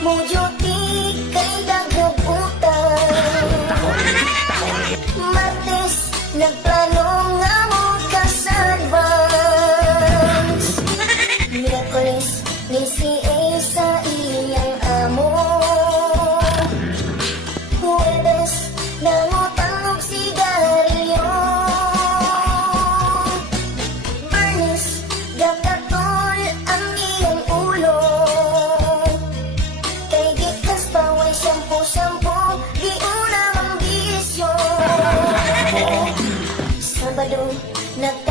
Mujuti kay dagog utang. Martes nagplano nga mo ka-advance. Miyerkules ni si A sa iyang amo. Huwebes nangutang og sigarilyo. Bernis gakatol ang iyang ulo. Kay gikas paway shampoo giuna mang bisyo. Sabado nagta